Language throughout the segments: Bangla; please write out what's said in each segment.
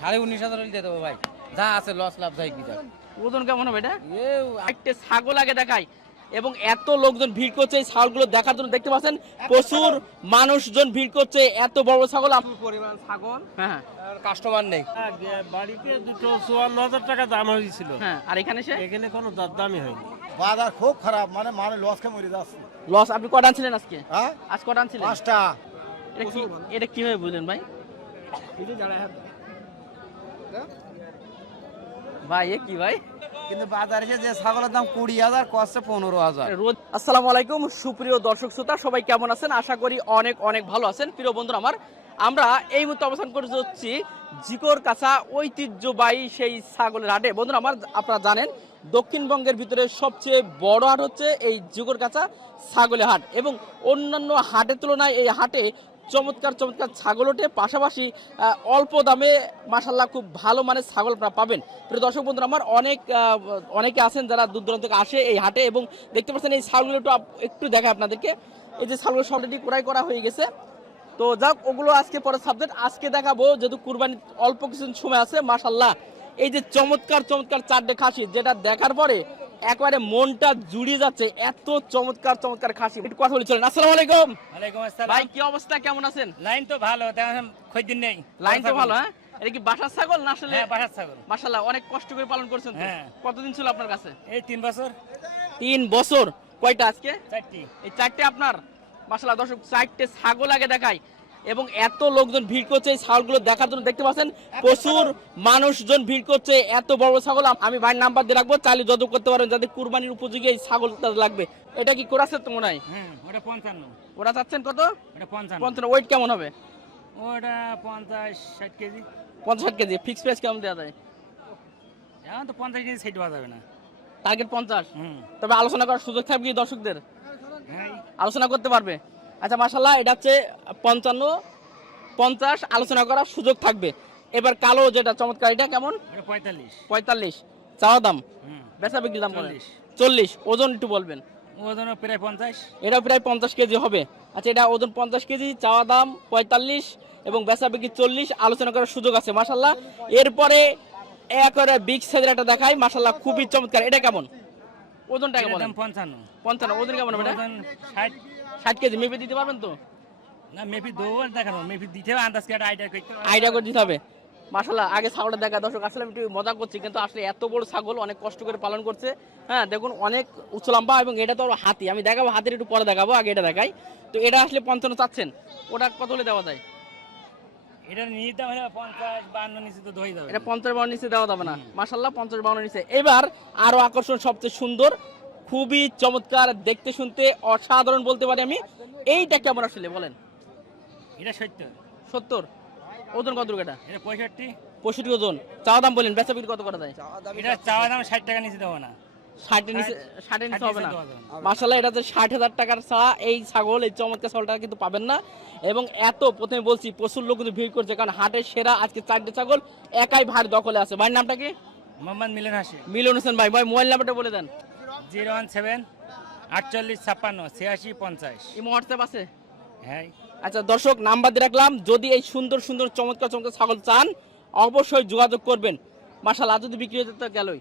সাড়ে উনিশ হাজার হলে দিয়ে দেবো ভাই। যা আছে লস লাভ যাই কি ওজন কেমন হবে এটা? একটা ছাগল আগে দেখাই। এবং এত লোকজন ভিড় করছে এই ছাগলগুলো দেখার জন্য দেখতে পাচ্ছেন প্রচুর মানুষজন ভিড় করছে এত বড় ছাগল পরিমাণ ছাগল। হ্যাঁ। কাস্টমার নেই। বাড়িতে দুটো চুয়ান্ন হাজার টাকা দাম হয়েছিল। হ্যাঁ আর এখানে সে? এখানে কোনো দাম- দামই হয়নি। বাজার খুব খারাপ মানে মানে লস খেয়ে মরে যাচ্ছে। লস আপনি কটা আনছিলেন আজকে? হ্যাঁ? আজ কটা আনছিলেন? পাঁচটা। এটা কি এটা কীভাবে বুঝলেন ভাই? ভাই এ কি ভাই? কিন্তু বাজারে যে ছাগলের দাম কুড়ি হাজার কষ্টে পনেরো হাজার। রোজ আসসালামু আলাইকুম সুপ্রিয় দর্শক শ্রোতা সবাই কেমন আছেন? আশা করি অনেক অনেক ভালো আছেন। প্রিয় বন্ধুরা আমার আমরা এই মুহূর্তে অবস্থান করে যাচ্ছি জিকোর কাছা ঐতিহ্যবাহী সেই ছাগলের হাটে। বন্ধুরা আমার আপনারা জানেন দক্ষিণবঙ্গের ভিতরে সবচেয়ে বড় হাট হচ্ছে এই জিকোর কাছা ছাগলের হাট। এবং অন্যান্য হাটের তুলনায় এই হাটে চমৎকার চমৎকার ছাগল ওঠে। পাশাপাশি অল্প দামে মাসাল্লাহ খুব ভালো মানের ছাগল আপনারা পাবেন। প্রিয় দর্শক বন্ধুরা, আমার অনেক অনেকে আছেন যারা দূর দূরান্ত থেকে আসে এই হাটে এবং দেখতে পাচ্ছেন এই ছাগলগুলো একটু একটু দেখায় আপনাদেরকে। এই যে ছাগল অলরেডি ক্রয় করা হয়ে গেছে। তো যাক, ওগুলো আজকে পরে সাবজেক্ট আজকে দেখাবো, যেহেতু কুরবানি অল্প কিছু সময় আছে মাসাল্লাহ এই যে চমৎকার চমৎকার চারটে খাসি, যেটা দেখার পরে একবারে মনটা জুড়িয়ে যাচ্ছে এত চমৎকার চমৎকার খাসি। একটু কথা বলে চলেন। আসসালামু আলাইকুম। ওয়ালাইকুম ভাই কি অবস্থা? কেমন আছেন? লাইন তো ভালো নেই। লাইন তো ভালো হ্যাঁ? এটা কি বাসার ছাগল না আসলে হ্যাঁ বাসার ছাগল। মাশাল্লাহ অনেক কষ্ট করে পালন করছেন তো। হ্যাঁ। কতদিন ছিল আপনার কাছে? এই তিন বছর। তিন বছর। কয়টা আজকে? চারটি। এই চারটে আপনার? মাশাল্লাহ দর্শক চারটে ছাগল আগে দেখাই। এবং এত লোকজন ভিড় করছে এই ছাগলগুলো দেখার জন্য দেখতে পাচ্ছেন প্রচুর মানুষজন ভিড় করছে এত বড় ছাগল আমি ভাইয়ের নাম্বার দিয়ে রাখব চালিয়ে যত করতে পারেন যাদের কুরবানির উপযোগী এই ছাগলটা লাগবে। এটা কি কোরাছে তো মনে হয়? ওরা চাচ্ছেন কত? পঞ্চান্ন। ওয়েট কেমন হবে? ওটা পঞ্চাশ ষাট কেজি। পঞ্চাশ ষাট কেজি ফিক্স প্রাইস কেমন দেওয়া যায়? এখন তো পঞ্চাশ কেজি পাওয়া যাবে না। টার্গেট পঞ্চাশ? তবে আলোচনা করার সুযোগ থাকবে কি দর্শকদের? হ্যাঁ। আলোচনা করতে পারবে? আচ্ছা মাসাল্লাহ এটা হচ্ছে পঞ্চান্ন পঞ্চাশ আলোচনা করার সুযোগ থাকবে। এবার কালো যেটা চমৎকার এটা কেমন? পঁয়তাল্লিশ। পঁয়তাল্লিশ। চাওয়া দাম? বেচা বিক্রি দাম চল্লিশ। ওজন একটু বলবেন। ওজন প্রায় পঞ্চাশ। এটা প্রায় পঞ্চাশ কেজি হবে। আচ্ছা এটা ওজন পঞ্চাশ কেজি চাওয়া দাম পঁয়তাল্লিশ এবং বেচা বিক্রি চল্লিশ আলোচনা করার সুযোগ আছে মাসাল্লাহ এরপরে একবারে বিগ সাইজের একটা দেখাই মাসাল্লাহ খুবই চমৎকার। এটা কেমন? পঞ্চান্ন। পঞ্চান্ন ওজন কেমন হবে এটা? ওজন ষাট। ষাট কেজি মেপে দিতে পারবেন তো? না মেপি দৌড় দেখানো মেপি দিতে হবে আন্দাজ করে আইডিয়া করতে আইডিয়া করে দিতে হবে। মাসাল্লাহ আগে ছাগলটা দেখা দর্শক আসলে আমি একটু মজা করছি কিন্তু আসলে এত বড় ছাগল অনেক কষ্ট করে পালন করছে। হ্যাঁ দেখুন অনেক উচ্চ লম্বা এবং এটা তো হাতি। আমি দেখাবো হাতির একটু পরে দেখাবো আগে এটা দেখাই। তো এটা আসলে পঞ্চান্ন চাচ্ছেন। ওটা কত হলে দেওয়া যায়? এটা নিয়ে দাম হলে পঞ্চাশ বান্ন নিচে তো ধরে যাবে। এটা পঞ্চাশ বাউন্ন নিচে দেওয়া যাবে না। মাসাল্লাহ পঞ্চাশ বাউন্ন নিচে। এবার আরও আকর্ষণ সবচেয়ে সুন্দর খুবই চমৎকার দেখতে শুনতে অসাধারণ বলতে পারি আমি। এইটা কেমন আসলে বলেন? এটা সত্তর। সত্তর? ওজন কত এটা? এটা পঁয়ষট্টি। পঁয়ষট্টি ওজন। চাওয়া দাম বলেন বেচা বিক্রি কত করা যায় এটা চাওয়া দাম ষাট টাকা নিচে দেবো না। ষাটের নিচে ষাটের নিচে হবে না। দেওয়া যাবে না। মাসাল্লাহ এটা যে ষাট হাজার টাকার চা। এই ছাগল এই চমৎকার ছাগলটা কিন্তু পাবেন না। এবং এত প্রথমে বলছি প্রচুর লোক কিন্তু ভিড় করছে কারণ হাটের সেরা আজকে চারটে ছাগল একাই ভার দখলে আছে। ভাইয়ের নামটা কি? মোহাম্মদ মিলন হাসি। মিলন হোসেন ভাই। ভাই মোবাইল নাম্বারটা বলে দেন। জিরো ওয়ান সেভেন আটচল্লিশ ছাপ্পান্ন ছিয়াশি পঞ্চাশ। এই হোয়াটসঅ্যাপ আছে? হ্যাঁ। আচ্ছা দর্শক নাম্বার দিয়ে রাখলাম। যদি এই সুন্দর সুন্দর চমৎকার চমৎকার ছাগল চান অবশ্যই যোগাযোগ করবেন। মাসাল্লাহ যদি বিক্রি হতে তো গেলই।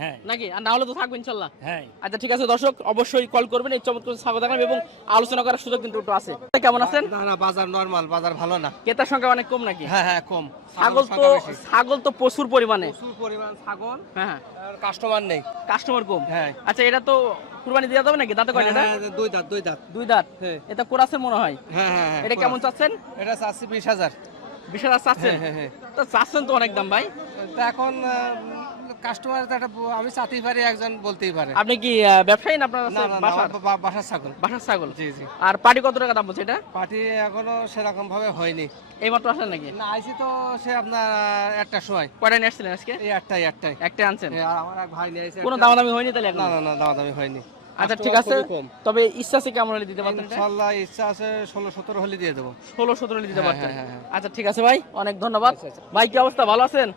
হ্যাঁ। নাকি? আর না হলে তো থাকবে ইনশাল্লাহ। হ্যাঁ। আচ্ছা ঠিক আছে দর্শক অবশ্যই কল করবেন এই চমৎকার ছাগল দেখাবেন এবং আলোচনা করার সুযোগ কিন্তু একটু আছে। কেমন আছেন? না না বাজার নরমাল বাজার ভালো না। ক্রেতার সংখ্যা অনেক কম নাকি? হ্যাঁ হ্যাঁ কম। ছাগল তো ছাগল তো প্রচুর পরিমাণে। প্রচুর পরিমাণ ছাগল। হ্যাঁ হ্যাঁ। কাস্টমার নেই। কাস্টমার কম। হ্যাঁ। আচ্ছা এটা তো কুরবানি দেওয়া যাবে নাকি? দাঁতে কয়টা এটা? দুই দাঁত দুই দাঁত। দুই দাঁত? হ্যাঁ। এটা কোরাসে মনে হয়? হ্যাঁ হ্যাঁ হ্যাঁ এটা কেমন চাচ্ছেন? এটা চাচ্ছি বিশ হাজার। বিশ হাজার চাচ্ছেন? হ্যাঁ, হ্যাঁ, তো চাচ্ছেন তো অনেক দাম ভাই। তা এখন কাস্টমার একটা আমি চাতেই পারি একজন বলতেই পারে। আপনি কি ব্যবসায়ী না আপনার না না না, বাসার? আমার বা- বাসার ছাগল। বাসার ছাগল? জি জি। আর পাটি কত টাকা দাম বলছে এটা? পার্টি এখনও সেরকম ভাবে হয়নি। এই মাত্র আসলেন নাকি? না আইসি তো সে আপনার একটা সময়। কয়টা নিয়ে আসছিলেন আজকে? এই একটাই একটাই একটা আনছেন? এ, আর আমার এক ভাই নিয়ে আইসি কোনো একটা। দামাদামি হয়নি তাহলে এখন? না না না দামাদামি হয়নি। আচ্ছা ঠিক আছে। খুবই কম। তবে ইচ্ছা আছে কেমন হলে দিতে পারতেন ইনশাল্লাহ ইচ্ছা আছে ষোলো সতেরো হলে দিয়ে দেবো। ষোলো সতেরো দিতে হ্যাঁ, পারতেন। হ্যাঁ, হ্যাঁ। আচ্ছা ঠিক আছে ভাই অনেক ধন্যবাদ। ভাই কি অবস্থা ভালো আছেন?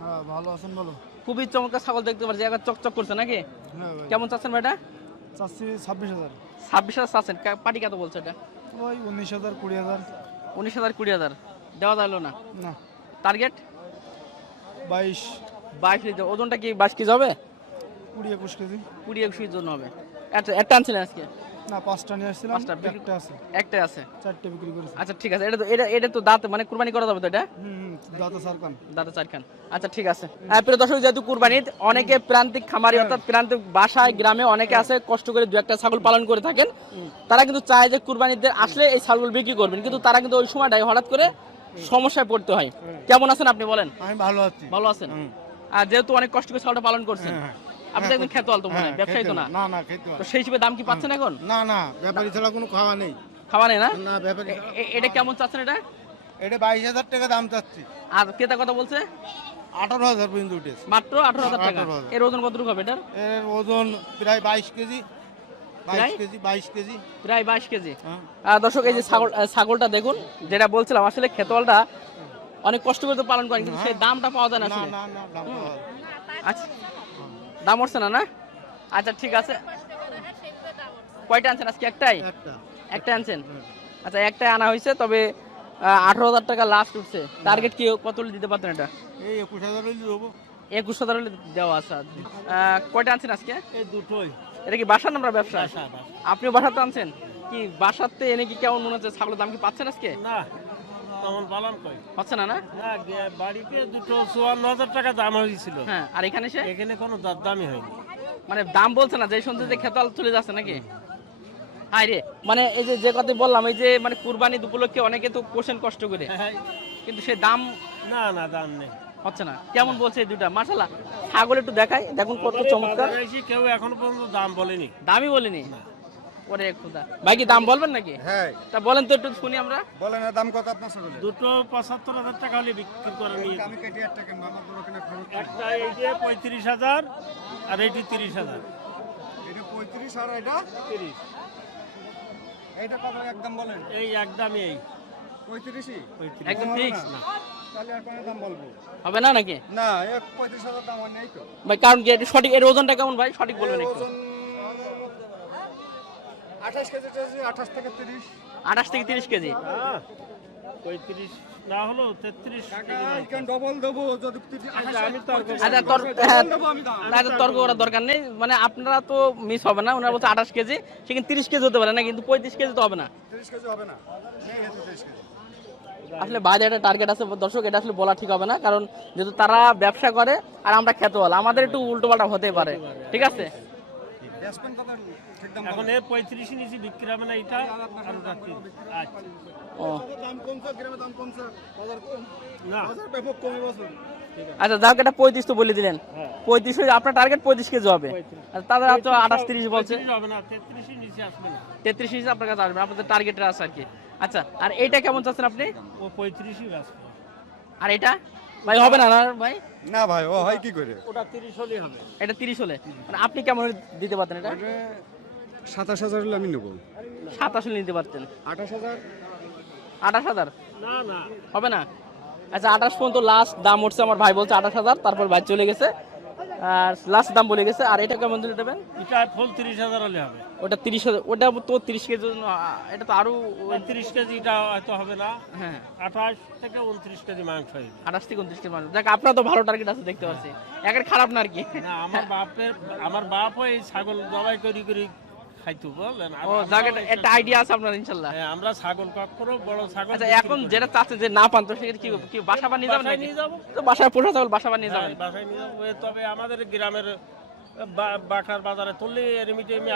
হ্যাঁ ভালো আছেন বলো। খুবই চমৎকার ছাগল দেখতে পাচ্ছি। একবার চকচক করছে নাকি? হ্যাঁ কেমন চাচ্ছেন ভাইটা? চাচ্ছি ছাব্বিশ হাজার। ছাব্বিশ হাজার চাচ্ছেন। পাটি কত বলছে এটা? ওই উনিশ হাজার কুড়ি হাজার। উনিশ হাজার কুড়ি হাজার। দেওয়া যাইলো না? না। টার্গেট? বাইশ। বাইশ লিটার ওজনটা কি বাইশ কেজি হবে? কুড়ি একুশ কেজি। কুড়ি একুশ জন্য হবে। একটা একটা আনছিলেন আজকে? না পাঁচটা নিয়ে আসছিলাম পাঁচটা একটা আছে। আছে? চারটে বিক্রি করেছি। আচ্ছা ঠিক আছে এটা তো এটা এটা তো দাঁত মানে কুরবানি করা যাবে তো এটা? হুম চারখান। আচ্ছা ঠিক আছে। হ্যাঁ প্রিয় দর্শক যেহেতু কুরবানি অনেকে প্রান্তিক খামারি অর্থাৎ প্রান্তিক বাসায় গ্রামে অনেকে আছে কষ্ট করে দু একটা ছাগল পালন করে থাকেন। তারা কিন্তু চায় যে কুরবানিতে আসলে এই ছাগল বিক্রি করবেন। কিন্তু তারা কিন্তু ওই সময়টাই হঠাৎ করে সমস্যায় পড়তে হয়। কেমন আছেন আপনি বলেন? আমি ভালো আছি। ভালো আছেন? আর যেহেতু অনেক কষ্ট করে ছাগলটা পালন করছেন আপনি তো একদম খেতে তো মনে হয় ব্যবসায়ী তো না। না না খেতে তো সেই হিসেবে দাম কি পাচ্ছেন এখন? না না ব্যাপারী ছাড়া কোনো খাওয়া নেই। খাওয়া নেই না? না ব্যাপারী এটা কেমন চাচ্ছেন এটা? এটা বাইশ হাজার টাকা দাম চাচ্ছি। আর ক্রেতা কথা বলছে? আঠারো হাজার পর্যন্ত উঠেছে। মাত্র আঠারো হাজার টাকা। এর ওজন কতটুকু হবে এটার? এর ওজন প্রায় বাইশ কেজি। প্রায়? বাইশ কেজি। হ্যাঁ। দর্শক এই যে ছাগল ছাগলটা দেখুন যেটা বলছিলাম আসলে খেতোয়ালটা অনেক কষ্ট করে তো পালন করেন কিন্তু সেই দামটা পাওয়া যায় না আসলে। আচ্ছা। দাম উঠছে না না? আচ্ছা ঠিক আছে। কয়টা আনছেন আজকে? একটাই? একটা। আনছেন? আচ্ছা একটাই আনা হয়েছে তবে আঠারো হাজার টাকা লাস্ট উঠছে। টার্গেট কি কত দিতে পারতেন এটা? এই একুশ হাজার হলে দেবো। একুশ হাজার দেওয়া আছে কয়টা আনছেন আজকে? এই দুটোই। এটা কি বাসার নাম্বার ব্যবসা বাসা, বাসা। আপনিও বাসাতে আনছেন? কি বাসাতে এনে কি কেমন মনে হচ্ছে? ছাগলের দাম কি পাচ্ছেন আজকে? না। তেমন পালাম কই? হচ্ছে না না? বাড়িতে দুটো চুয়ান্ন হাজার টাকা দাম হয়েছিল। হ্যাঁ আর এখানে সে? এখানে কোনো দামই হয়নি। মানে দাম বলছে না যে শুনতে যে খেতাল চলে যাচ্ছে নাকি? মানে এই যে যে কথা বললাম এই যে মানে কুরবানি উপলক্ষে অনেকে তো পোষেন কষ্ট করে। হ্যাঁ, কিন্তু সে দাম না না দাম নেই। হচ্ছে না। কেমন বলছে এই দুটা মাশাল্লাহ ছাগল একটু দেখাই দেখুন কত চমৎকার। কেউ এখনও পর্যন্ত দাম বলেনি। দামই বলিনি? ওরে খুদা। ভাই কি দাম বলবেন নাকি? হ্যাঁ। তা বলেন তো একটু শুনি আমরা। বলেন দাম কত আপনার সাথে দুটো পঁচাত্তর হাজার টাকা হলে বিক্রি করে নিয়ে আমি কেটে একটা কিনবো আমার কোনো কিনা খরচ একটা এই যে পঁয়ত্রিশ হাজার আর এইটি তিরিশ হাজার। এটা পঁয়ত্রিশ আর এটা? তিরিশ। এইটা কত একদম বলেন। এই একদমই এই। পঁয়ত্রিশই? পঁয়ত্রিশ। একদম ফিক্স? তাহলে আর কোনো হবে না নাকি? না পঁয়ত্রিশ হাজার দাম নেই তো। ভাই কারণ কি সঠিক এর ওজনটা কেমন ভাই? সঠিক বলবেন একটু। আঠাশ কেজি আঠাশ থেকে তিরিশ। আঠাশ থেকে তিরিশ কেজি? হ্যাঁ, পঁয়ত্রিশ না হলো তেত্রিশ ডবল দেবো যদি আমি তো আর আচ্ছা হ্যাঁ তর্ক করার দরকার নেই। মানে আপনারা তো মিস হবে না ওনারা বলছে আঠাশ কেজি সেখানে তিরিশ কেজি হতে পারে না কিন্তু পঁয়ত্রিশ কেজি তো হবে না। তিরিশ কেজি হবে আসলে বাইরে একটা টার্গেট আছে দর্শক এটা আসলে বলা ঠিক হবে না কারণ যেহেতু তারা ব্যবসা করে আর আমরা খেতে হল আমাদের একটু উল্টো পাল্টা হতে পারে। ঠিক আছে? এখন এ পঁয়ত্রিশই নিচে বিক্রি হবে না এটা? আর ওটা আচ্ছা দাম কমছে গ্রামে দাম কমছে বাজার কম। না। বাজার ব্যাপক কমে বছর। আচ্ছা এটা পঁয়ত্রিশ তো বলে দিলেন। হ্যাঁ। পঁয়ত্রিশ আপনার টার্গেট পঁয়ত্রিশ কেজি হবে। তাদের হয়তো আঠাশ তিরিশ বলছে। পঁয়ত্রিশ নিচে তেত্রিশ হিসেবে আপনার কাছে আসবে আপনাদের টার্গেটের আছে আর কি। আচ্ছা আর এইটা কেমন চাচ্ছেন আপনি? ও পঁয়ত্রিশই আর এটা? ভাই হবে না না ভাই? না ভাই ও হয় কি করে? ওটা তিরিশ হলেই হবে। এটা তিরিশ হলে। মানে আপনি কেমন দিতে পারতেন এটা? সাতাশ হাজার হলে আমি নেব। সাতাশ হলে নিতে পারতেন। আঠাশ হাজার? আঠাশ হাজার? না না। হবে না? আচ্ছা আঠাশ পর্যন্ত লাস্ট দাম উঠছে আমার ভাই বলছে আঠাশ হাজার তারপর ভাই চলে গেছে। আর লাস্ট দাম বলে গেছে আর এটা কেমন দিলে দেবেন? এটা ফুল তিরিশ হাজার হলে হবে। ওটা তিরিশ হাজার ওটা তো তিরিশ কেজি জন্য, এটা তো আরও তিরিশ কেজি এটা হয়তো হবে না। হ্যাঁ। আঠাশ থেকে উনত্রিশ কেজি মাংস হইবে আঠাশ থেকে উনত্রিশ কেজি মানুষ দেখ আপনার তো ভালো টার্গেট আছে দেখতে পাচ্ছি। একের খারাপ না আর কি? না আমার বাপের আমার বাপও এই ছাগল জবাই করি করি খাইতো বলেন ও আমরাও একটা আইডিয়া আছে আপনার হ্যাঁ, আমরা ছাগল কখনো বড় ছাগল আচ্ছা এখন যেটা চাচ্ছে যে না পান তো সেক্ষেত্রে কি কি বাসা বানিয়ে যাবেন বাসায় নাকি? তো বাসায় পোষা ছাগল বাসা বানিয়ে হ্যাঁ, যাবেন। বাসায় নিয়ে যাব। তবে আমাদের গ্রামের বাজারে তুললে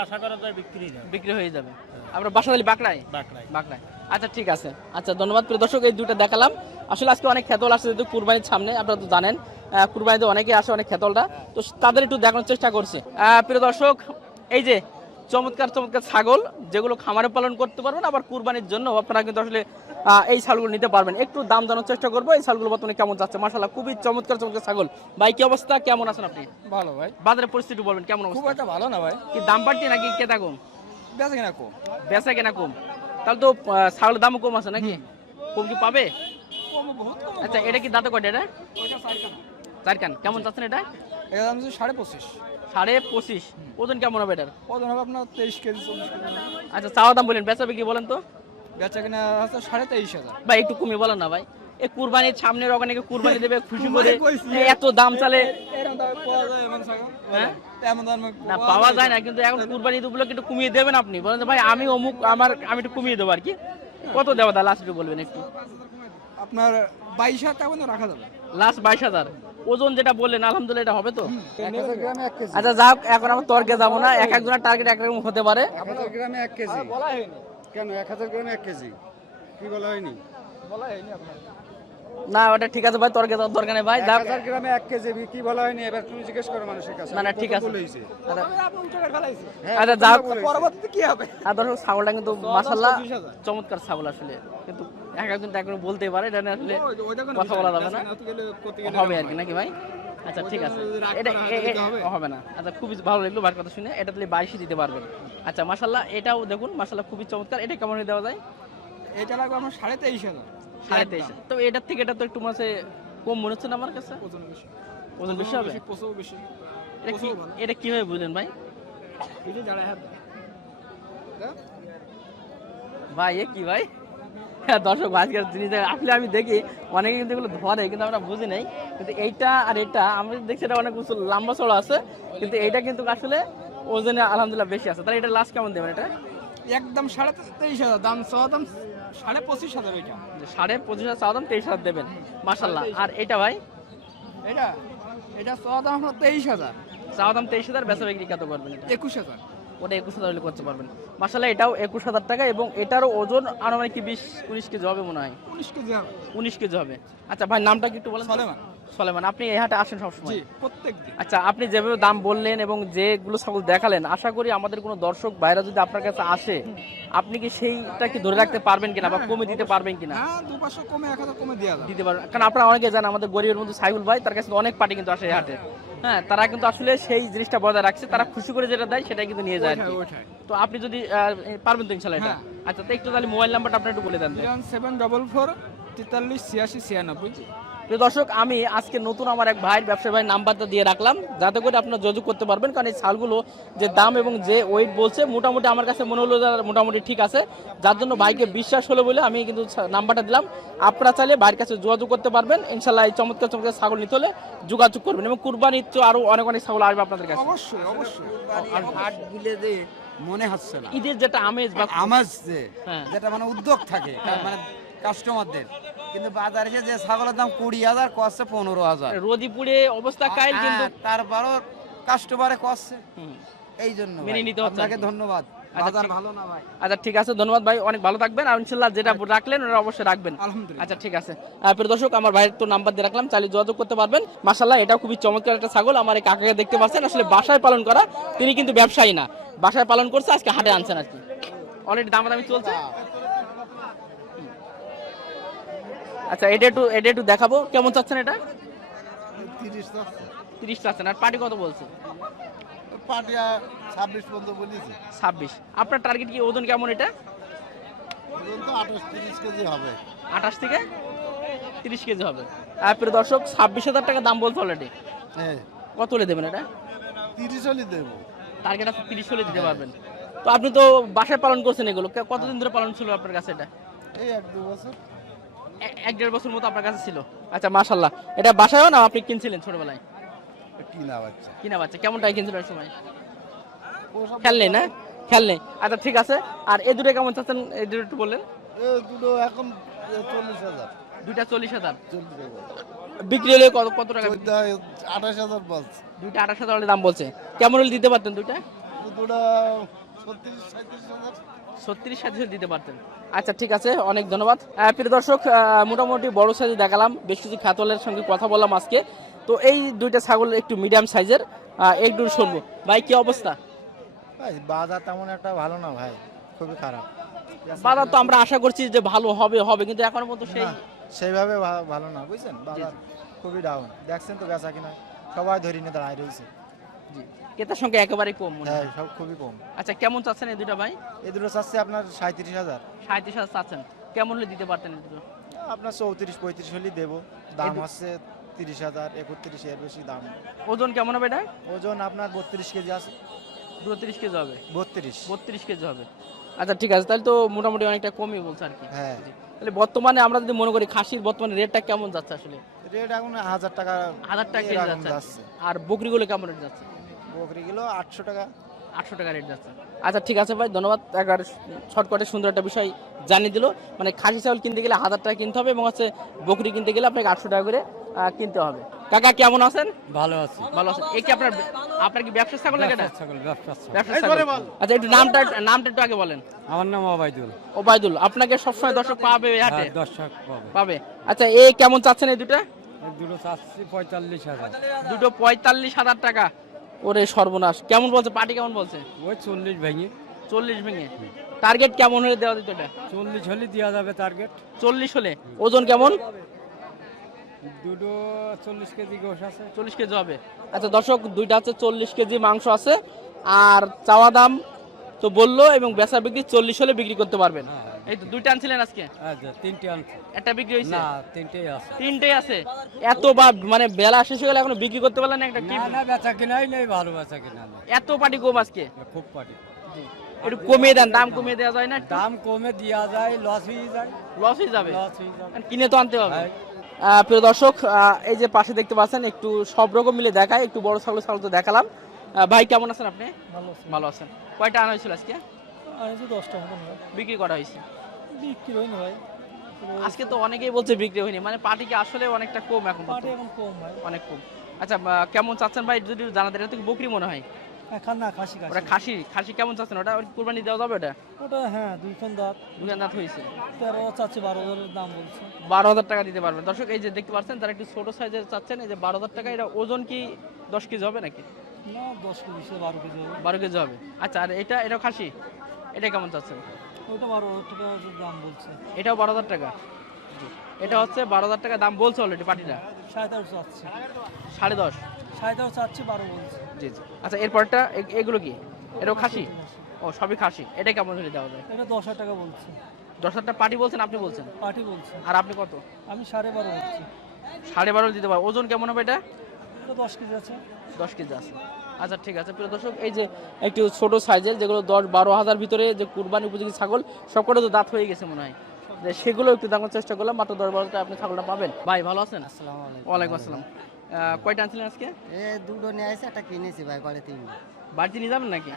আশা করা যায় বিক্রি বিক্রি হয়ে যাবে। বাসা বাঁকড়ায়? বাঁকড়ায়। বাঁকড়ায়। আচ্ছা ঠিক আছে। আচ্ছা ধন্যবাদ প্রিয় দর্শক এই দুটো দেখালাম। আসলে আজকে অনেক খেতল আসছে যেহেতু কুরবানির সামনে আপনারা তো জানেন কুরবানিতে অনেকে আসে অনেক খেতলটা তো তাদের একটু দেখানোর চেষ্টা করছে। প্রিয় দর্শক এই যে চমৎকার চমৎকার ছাগল যেগুলো খামারে পালন করতে পারবেন আবার কুরবানির জন্য আপনারা কিন্তু আসলে এই ছাগলগুলো নিতে পারবেন। একটু দাম জানার চেষ্টা করব এই ছাগলগুলো বর্তমানে কেমন যাচ্ছে? মাসাল্লাহ খুবই চমৎকার চমৎকার ছাগল। ভাই কি অবস্থা? কেমন আছেন আপনি? ভালো ভাই। বাজারের পরিস্থিতি বলবেন কেমন খুব একটা ভালো না ভাই। কি দাম বাড়তি নাকি কেতা কম? বেঁচে কিনা কো বেচা কেনা কম। তাহলে তো ছাগলের দামও কম আছে নাকি? কম কি পাবে? আচ্ছা এটা কি দাঁতে কয়টা এটা? চার কান কেমন চাচ্ছেন এটা? দাম হচ্ছে সাড়ে পঁচিশ। সাড়ে পঁচিশ। ওজন কেমন হবে এটার? ওজন হবে আপনার তেইশ কেজি চল্লিশ কেজি। আচ্ছা চাওয়া দাম বলেন বেচা বিক্রি বলেন তো। বেচা কিনা হচ্ছে সাড়ে তেইশ হাজার। ভাই একটু কমিয়ে বলেন না ভাই। এই কুরবানির সামনের অনেকে কুরবানি দেবে খুশি করে এত দাম চালে হ্যাঁ? না পাওয়া যায় না কিন্তু এখন কুরবানি উপলক্ষে একটু কমিয়ে দেবেন আপনি। বলেন ভাই আমি অমুক আমার আমি একটু কমিয়ে দেবো আর কি। কত দেওয়া দা লাস্ট একটু বলবেন একটু। আপনার বাইশ হাজার টাকা রাখা যাবে। লাস্ট বাইশ হাজার। ওজন যেটা বললেন আলহামদুলিল্লাহ এটা হবে তো? আচ্ছা যাক এখন আমার তর্কে যাব না। এক একজনের টার্গেট এক রকম হতে পারে। গ্রামে এক কেজি। কেন? এক হাজার গ্রামে এক কেজি। কি বলা হয়নি? না ওটা ঠিক আছে ভাই তর্কে যাওয়ার দরকার নেই ভাই। যাক। হাজার গ্রামে এক কেজি কি বলা হয়নি? এবার তুমি জিজ্ঞেস করো মানুষের কাছে। না, না, ঠিক আছে। আচ্ছা, হ্যাঁ, আচ্ছা, যাক। পরবর্তীতে কি হবে? আর দর্শক ছাগলটা কিন্তু মাসাল্লাহ চমৎকার ছাগল আসলে। কিন্তু এক একজন এখন বলতে পারে এটা আসলে কথা বলা যাবে না। হবে আর কি নাকি ভাই? আচ্ছা ঠিক আছে। এটা হবে। না। আচ্ছা খুবই ভালো লাগল বার কথা শুনে। এটা তাহলে বাইশে দিতে পারবেন। আচ্ছা মাসাল্লাহ এটাও দেখুন মাসাল্লাহ খুবই চমৎকার। এটা কেমন হয়ে দেওয়া যায়? এটা লাগবে আমার সাড়ে তেইশ হাজার। সাড়ে তেইশ। তো এটার থেকে এটা তো একটু মাসে কম মনে হচ্ছে না আমার কাছে? ওজন বেশি। ওজন বেশি হবে? বেশি এটা কি এটা কীভাবে বুঝলেন ভাই? হাত ভাই এ কি ভাই? হ্যাঁ দর্শক আজকের জিনিস আসলে আমি দেখি অনেকে কিন্তু এগুলো ধরে কিন্তু আমরা বুঝি নাই। কিন্তু এইটা আর এটা আমি দেখছি এটা অনেক উঁচু লম্বা চড়া আছে কিন্তু এইটা কিন্তু আসলে ওজনে আলহামদুলিল্লাহ বেশি আছে। তাহলে এটা লাস্ট কেমন দেবেন এটা? একদম সাড়ে তেইশ হাজার দাম চাওয়া দাম সাড়ে পঁচিশ হাজার ওইটা সাড়ে পঁচিশ হাজার চাওয়া দাম তেইশ হাজার দেবেন মাসাল্লাহ আর এটা ভাই? এটা এটা চাওয়া দাম তেইশ হাজার। চাওয়া দাম তেইশ হাজার বেচা বিক্রি কত করবেন একুশ হাজার। ওটা একুশ হাজার করতে পারবেন। মাসাল্লাহ এটাও একুশ হাজার টাকা এবং এটারও ওজন আনুমানিক কি বিশ উনিশ কেজি হবে মনে হয়? উনিশ কেজি হবে। উনিশ কেজি হবে। আচ্ছা ভাই নামটা কি একটু বলেন সলেমান। সলেমান আপনি এই হাটে আসেন সবসময়? প্রত্যেক আচ্ছা আপনি যেভাবে দাম বললেন এবং যেগুলো ছাগল দেখালেন আশা করি আমাদের কোনো দর্শক ভাইরা যদি আপনার কাছে আসে আপনি কি সেইটা কি ধরে রাখতে পারবেন কিনা বা কমে দিতে পারবেন কিনা? হ্যাঁ দু পাঁচশো কমে এক হাজার কমে দেওয়া দিতে পারবেন। কারণ আপনারা অনেকে জানেন আমাদের গরিবের মধ্যে সাইকুল ভাই তার কাছে অনেক পার্টি কিন্তু আসে এই হাটে। হ্যাঁ তারা কিন্তু আসলে সেই জিনিসটা বজায় রাখছে তারা খুশি করে যেটা দেয় সেটাই কিন্তু নিয়ে যায়। তো আপনি যদি পারবেন তো ইনশাল্লাহ এটা হ্যাঁ। আচ্ছা তো একটু তাহলে মোবাইল নাম্বারটা আপনি একটু বলে দেন সেভেন ডবল ফোর তেতাল্লিশ ছিয়াশি ছিয়ানব্বই প্রিয় দর্শক আমি আজকে নতুন আমার এক ভাইয়ের ব্যবসায়ী ভাই নাম্বারটা দিয়ে রাখলাম। যাতে করে আপনারা যোগাযোগ করতে পারবেন কারণ এই ছালগুলো যে দাম এবং যে ওয়েট বলছে মোটামুটি আমার কাছে মনে হলো যে মোটামুটি ঠিক আছে। যার জন্য ভাইকে বিশ্বাস হলো বলে আমি কিন্তু নাম্বারটা দিলাম। আপনারা চাইলে ভাইয়ের কাছে যোগাযোগ করতে পারবেন। ইনশাল্লাহ এই চমৎকার চমৎকার ছাগল নিতে হলে যোগাযোগ করবেন এবং কুরবানির তো আরও অনেক অনেক ছাগল আসবে আপনাদের কাছে। অবশ্যই অবশ্যই। হাট মনে হচ্ছে না। ঈদের যেটা আমেজ বা আমার যে হ্যাঁ। যেটা মানে উদ্যোগ থাকে মানে কাস্টমারদের। কিন্তু বাজারে এসে যে ছাগলের দাম কুড়ি হাজার কষছে পনেরো হাজার। রোদিপুরে অবস্থা কাইল কিন্তু হ্যাঁ, তারপরও কাস্টমারে কষছে। এই জন্য মেনে নিতে হচ্ছে। আপনাকে ধন্যবাদ। আচ্ছা, আচ্ছা ঠিক আছে ধন্যবাদ ভাই অনেক ভালো থাকবেন। আর ইনশাল্লাহ যেটা রাখলেন ওরা অবশ্যই রাখবেন। আচ্ছা ঠিক আছে। প্রিয় দর্শক আমার ভাইয়ের তো নাম্বার দিয়ে রাখলাম চাইলে যোগাযোগ করতে পারবেন। মাসাল্লাহ এটা খুবই চমৎকার একটা ছাগল আমার এই কাকাকে দেখতে পাচ্ছেন। আসলে বাসায় পালন করা তিনি কিন্তু ব্যবসায়ী না। বাসায় পালন করছে আজকে হাটে আনছেন আর কি। অলরেডি দামাদামি চলছে হুম। আচ্ছা এটা একটু এটা একটু দেখাবো। কেমন চাচ্ছেন এটা? তিরিশ চাচ্ছেন। আর পার্টি কত বলছে? পাটিয়া ছাব্বিশ পর্যন্ত বলেছি। ছাব্বিশ। আপনার টার্গেট কি? ওজন কেমন এটা? আঠাশ তিরিশ কেজি হবে। আঠাশ থেকে তিরিশ কেজি হবে। প্রিয় দর্শক ছাব্বিশ হাজার টাকা দাম বলছে অলরেডি হ্যাঁ। কত হলে দেবেন এটা? তিরিশ হলে দেবো। টার্গেট আছে তিরিশ হলে দিতে পারবেন। তো আপনি তো বাসায় পালন করছেন এগুলো। কতদিন ধরে পালন ছিল আপনার কাছে এটা? এই এক দু বছর। এক দেড় বছর মতো আপনার কাছে ছিল। আচ্ছা মাশাল্লাহ এটা বাসায়ও না আপনি কিনছিলেন ছোটবেলায়? কিনা বাচ্চা। কিনা বাচ্চা। কেমনটাই কিনছিলেন সময়? খেয়াল নেই না? খেয়াল নেই। আচ্ছা ঠিক আছে। আর এ দুটো কেমন চাচ্ছেন? এই দুটো একটু বললেন দুটো এখন চল্লিশ হাজার। দুইটা চল্লিশ হাজার। বিক্রি হলে কত কত টাকা আঠাশ হাজার বলছে। দুইটা আঠাশ হাজার দাম বলছে। কেমন হলে দিতে পারতেন দুইটা? দুটো ছত্রিশ সাঁত্রিশ হাজার। ছত্রিশ সাথে দিতে পারতেন। আচ্ছা ঠিক আছে অনেক ধন্যবাদ। প্রিয় দর্শক মোটামুটি বড় সাইজে দেখালাম বেশ কিছু খাতলের সঙ্গে কথা বললাম আজকে। তো এই দুইটা ছাগল একটু মিডিয়াম সাইজের একটু শুনব ভাই কি অবস্থা? ভাই বাজার তেমন একটা ভালো না ভাই খুবই খারাপ। বাজার তো আমরা আশা করছি যে ভালো হবে হবে কিন্তু এখনও পর্যন্ত সেই সেইভাবে ভালো না বুঝছেন? বাজার খুবই ডাউন দেখছেন তো বেচা কিনা? সবাই ধরে নিয়ে দাঁড়ায় রয়েছে। ক্রেতার সংখ্যা একেবারে কম মনে হয়। হ্যাঁ সব খুবই কম। আচ্ছা কেমন চাচ্ছেন এই দুইটা ভাই? এই দুটো চাচ্ছে আপনার সাঁত্রিশ হাজার। সাঁত্রিশ হাজার চাচ্ছেন। কেমন হলে দিতে পারতেন এই দুটো? আপনার চৌত্রিশ পঁয়ত্রিশ হলেই দেবো। দাম হচ্ছে তিরিশ হাজার একত্রিশ এর বেশি দাম। ওজন কেমন হবে এটা? ওজন আপনার বত্রিশ কেজি আছে। বত্রিশ কেজি হবে? বত্রিশ। বত্রিশ কেজি হবে। আচ্ছা ঠিক আছে তাহলে তো মোটামুটি অনেকটা কমই বলছে আর কি। হ্যাঁ। তাহলে বর্তমানে আমরা যদি মনে করি খাসির বর্তমানে রেটটা কেমন যাচ্ছে আসলে? রেট এখন হাজার টাকা হাজার টাকা কেজি এরকম যাচ্ছে। আর বকরিগুলো কেমন রেট যাচ্ছে? বকরি কিলো আটশো টাকা। আটশো টাকা রেট যাচ্ছে। আচ্ছা ঠিক আছে ভাই ধন্যবাদ। একবার শর্টকাটে সুন্দর একটা বিষয় জানিয়ে দিল। মানে খাসি চাউল কিনতে গেলে হাজার টাকা কিনতে হবে এবং হচ্ছে বকরি কিনতে গেলে আপনাকে আটশো টাকা করে কিনতে হবে। কাকা কেমন আছেন? ভালো আছি। ভালো আছেন। এই কি আপনার আপনার কি ব্যবসা ছাগল না এটা ছাগল ব্যবসা ব্যবসা ছাগল। আচ্ছা একটু নামটা নামটা একটু আগে বলেন। আমার নাম অবাইদুল ওবায়দুল আপনাকে সবসময় দর্শক পাবে এই হাটে? দর্শক পাবে। পাবে। আচ্ছা এই কেমন চাচ্ছেন এই দুটো? দুটো চাচ্ছি পঁয়তাল্লিশ হাজার। দুটো পঁয়তাল্লিশ হাজার টাকা। ওরে সর্বনাশ। কেমন বলছে? পার্টি কেমন বলছে? ওই চল্লিশ ভেঙে। চল্লিশ ভেঙে। টার্গেট কেমন হলে দেওয়া দিত এটা? চল্লিশ হলে দেওয়া যাবে টার্গেট চল্লিশ হলে। ওজন কেমন? দুটো চল্লিশ কেজি গোশ আছে। চল্লিশ কেজি হবে। আচ্ছা দর্শক দুইটা হচ্ছে চল্লিশ কেজি মাংস আছে। আর চাওয়া দাম তো বলল এবং বেচা বিক্রি চল্লিশ হলে বিক্রি করতে পারবেন। এই তো দুইটা আনছিলেন আজকে? আচ্ছা তিনটে আনছি। একটা বিক্রি হয়েছে? না তিনটেই আছে। তিনটেই আছে? এত বা মানে বেলা শেষ হয়ে গেলে এখনও বিক্রি করতে পারলেন না একটা কি? না না বেচা কিনাই নেই ভালো বেচা কিনা এত পাটি কম আজকে? খুব পাটি। একটু কমিয়ে দেন দাম কমিয়ে দেওয়া যায় না দাম কমে দেওয়া যায় লস হয়ে যায়। লস হয়ে যাবে? লস হয়ে যাবে। কিনে তো আনতে হবে। হ্যাঁ। আহ, প্রিয় দর্শক আহ, এই যে পাশে দেখতে পাচ্ছেন একটু সব রকম মিলে দেখায় একটু বড় ছাগল ছাগল তো দেখালাম। ভাই কেমন আছেন আপনি? ভালো ভালো আছেন। কয়টা আনা হয়েছিল আজকে? তো দশটা মতন ভাই বিক্রি করা হয়েছে? বিক্রি হয়নি ভাই। আজকে তো অনেকেই বলছে বিক্রি হয়নি। মানে পার্টি কি আসলে অনেকটা কম এখন পাটে এখন কম ভাই। অনেক কম। আচ্ছা কেমন চাচ্ছেন ভাই? যদি জানাতে এটা তো বকরি মনে হয়? এখন না খাসি ওটা খাসি খাসি কেমন চাচ্ছেন? ওটা কুরবানি দেওয়া যাবে ওটা? ওটা হ্যাঁ দুইখান দাঁত। দুখান দাঁত হয়েছে। তেরো চাচ্ছে বারো হাজারের দাম বলছে। বারো হাজার টাকা দিতে পারবেন। দর্শক এই যে দেখতে পাচ্ছেন তারা একটু ছোট সাইজের চাচ্ছেন এই যে বারো হাজার টাকা এটা ওজন কি দশ কেজি হবে নাকি? না দশ কেজি বারো কেজি হবে। বারো কেজি হবে। আচ্ছা আর এটা এটাও খাসি? এটা কেমন চাচ্ছেন? ওটা বারো হাজার টাকা দাম বলছে। এটাও বারো হাজার টাকা? এটা হচ্ছে বারো হাজার টাকা দাম বলছে অলরেডি পার্টিটা? সাড়ে তেরো চাচ্ছে। সাড়ে দশ? সাড়ে তেরো চাচ্ছে বারো বলছে। জি জি। আচ্ছা এরপরটা এগুলো কি? এটাও খাসি? ও সবই খাসি। এটা কেমন হলে দেওয়া যায়? এটা দশ হাজার টাকা বলছে। দশ হাজারটা পার্টি বলছেন আপনি বলছেন? পার্টি বলছে। আর আপনি কত? আমি সাড়ে বারো বলছি সাড়ে বারো দিতে পারব। ওজন কেমন হবে এটা? এটা দশ কেজি আছে। দশ কেজি আছে। আচ্ছা ঠিক আছে। প্রিয় দর্শক এই যে একটু ছোট সাইজের যেগুলো দশ বারো হাজার ভিতরে যে কুরবানি উপযোগী ছাগল সবকটা তো দাঁত হয়ে গেছে মনে হয়। যে সেগুলো একটু দেখার চেষ্টা করলাম মাত্র দশ বারোটা আপনি ছাগলটা পাবেন। ভাই ভালো আছেন? ওয়ালাইকুম আসসালাম। আহ, কয়টা আনছিলেন আজকে? এ দুটো নিয়ে আসে একটা কিনেছি ভাই কয়টা তিন বাড়িতে নিয়ে যাবেন নাকি?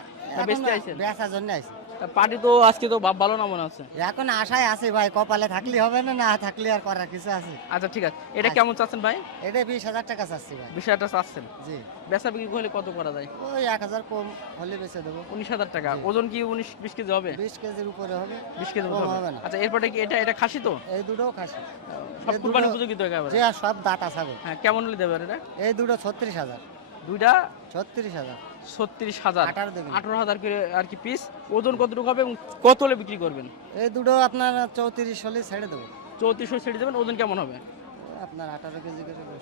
বেচতে আইছেন? বেচার জন্য আসি পার্টি তো আজকে তো ভাব ভালো না মনে হচ্ছে? এখন আশায় আছে ভাই কপালে থাকলে হবে না না থাকলে আর করার কিছু আছে। আচ্ছা ঠিক আছে। এটা কেমন চাচ্ছেন ভাই? এটা বিশ হাজার টাকা চাচ্ছি ভাই। বিশ হাজার টাকা চাচ্ছেন? জি। বেচা বিক্রি হলে কত করা যায়? ওই এক হাজার কম হলে বেঁচে দেবো। উনিশ হাজার টাকা। ওজন কি উনিশ বিশ কেজি হবে? বিশ কেজির উপরে হবে। বিশ কেজি হবে। না। আচ্ছা এরপরে কি এটা এটা খাসি তো? এই দুটোও খাসি। সব কুরবানি উপযোগী তো একেবারে। সব দাঁত আসাবে হ্যাঁ কেমন হলে দেবে এটা? এই দুটো ছত্রিশ হাজার। দুইটা? ছত্রিশ হাজার। ছত্রিশ হাজার। আঠারো হাজার করে আর কি পিস ওজন কতটুকু হবে এবং কত হলে বিক্রি করবেন? এই দুটো আপনার চৌত্রিশ হলে ছেড়ে দেবো। চৌত্রিশশো ছেড়ে দেবেন ওজন কেমন হবে? আপনার আঠারো কেজি করে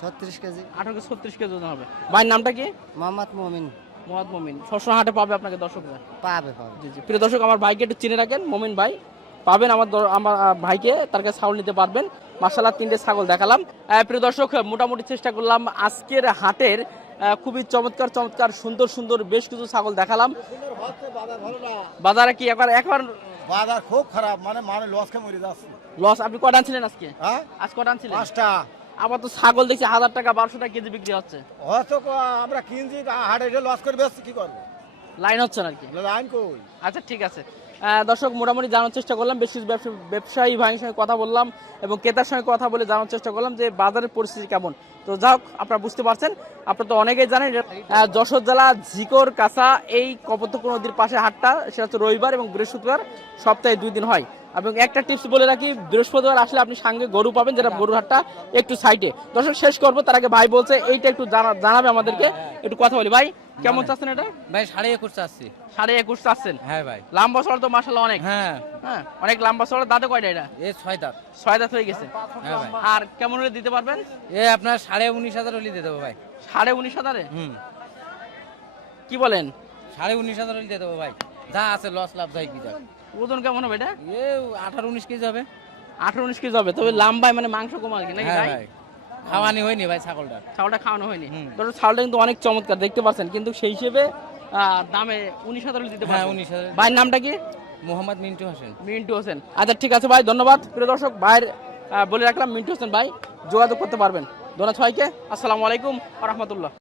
ছত্রিশ কেজি। আঠারো থেকে ছত্রিশ কেজি ওজন হবে। ভাইয়ের নামটা কি? মোহাম্মদ মমিন। মোহাম্মদ মমিন। সবসময় হাটে পাবে আপনাকে দর্শকরা? পাবে পাবে। জি জি। প্রিয় দর্শক আমার ভাইকে একটু চিনে রাখেন। মমিন ভাই পাবেন আমার আমার ভাইকে তার কাছে ছাগল নিতে পারবেন। মার্শাল্লাহ তিনটে ছাগল দেখালাম। প্রিয় দর্শক মোটামুটি চেষ্টা করলাম আজকের হাটের খুবই চমৎকার চমৎকার সুন্দর সুন্দর বেশ কিছু ছাগল দেখালাম। বাজারে কি একবার একবার বাজার খুব খারাপ মানে মানে লস খেয়ে মরে যাচ্ছে। লস আপনি কটা আনছিলেন আজকে? হ্যাঁ? আজ কটা আনছিলেন? পাঁচটা। আবার তো ছাগল দেখছি হাজার টাকা বারোশো টাকা কেজি বিক্রি হচ্ছে। হয়তো আমরা কিনছি হাটে লস করে বেশি কি করব? লাইন হচ্ছে না আর কি। লাইন কই? আচ্ছা ঠিক আছে। দর্শক, মোটামুটি জানার চেষ্টা করলাম। বেশ ব্যবসায়ী ভাইয়ের সঙ্গে কথা বললাম এবং ক্রেতার সঙ্গে কথা বলে জানার চেষ্টা করলাম যে বাজারের পরিস্থিতি কেমন। তো যাই হোক, আপনারা বুঝতে পারছেন। আপনারা তো অনেকেই জানেন যশোর জেলা ঝিকর কাছা এই কপতক নদীর পাশে হাটটা, সেটা হচ্ছে রবিবার এবং বৃহস্পতিবার সপ্তাহে দুই দিন হয়। এবং একটা টিপস বলে রাখি, বৃহস্পতিবার আসলে আপনি সঙ্গে গরু পাবেন, যেটা গরুর হাটটা একটু সাইডে। দর্শক, শেষ করব, তার আগে ভাই বলছে, এইটা একটু জানা- জানাবে আমাদেরকে। একটু কথা বলি। ভাই কেমন চাচ্ছেন এটা? ভাই সাড়ে একুশ চাচ্ছি। সাড়ে একুশ চাচ্ছেন? হ্যাঁ ভাই। লম্বা চড় তো মাসাল্লাহ অনেক। হ্যাঁ। হ্যাঁ অনেক লম্বা চড় দাঁতে কয়টা এটা? এ ছয় দাঁত। ছয় দাঁত হয়ে গেছে। হ্যাঁ ভাই। আর কেমন হলে দিতে পারবেন? এ আপনার সাড়ে উনিশ হাজার হলে দিয়ে দেবো ভাই। সাড়ে উনিশ হাজারে? হুম। কি বলেন? সাড়ে উনিশ হাজার হলে দিয়ে দেবো ভাই। যা আছে লস লাভ যাই কি যাবে ওজন কেমন হবে এটা? এ আঠারো উনিশ কেজি হবে। আঠারো উনিশ কেজি হবে তবে লাম্বায় মানে মাংস কম আর কি নাকি হ্যাঁ ভাই। খাওয়ানি হয়নি ভাই ছাগলটা। ছাগলটা খাওয়ানো হয়নি। ধরো ছাগলটা কিন্তু অনেক চমৎকার দেখতে পাচ্ছেন। কিন্তু সেই হিসেবে দামে উনিশ হাজার দিতে পারেন উনিশ হাজার। ভাইয়ের নামটা কি? মোহাম্মদ মিন্টু হোসেন। মিন্টু হোসেন। আচ্ছা ঠিক আছে ভাই ধন্যবাদ। প্রিয় দর্শক ভাইয়ের বলে রাখলাম মিন্টু হোসেন ভাই যোগাযোগ করতে পারবেন। ধন্যবাদ সবাইকে। আসসালামু আলাইকুম রহমতুল্লাহ।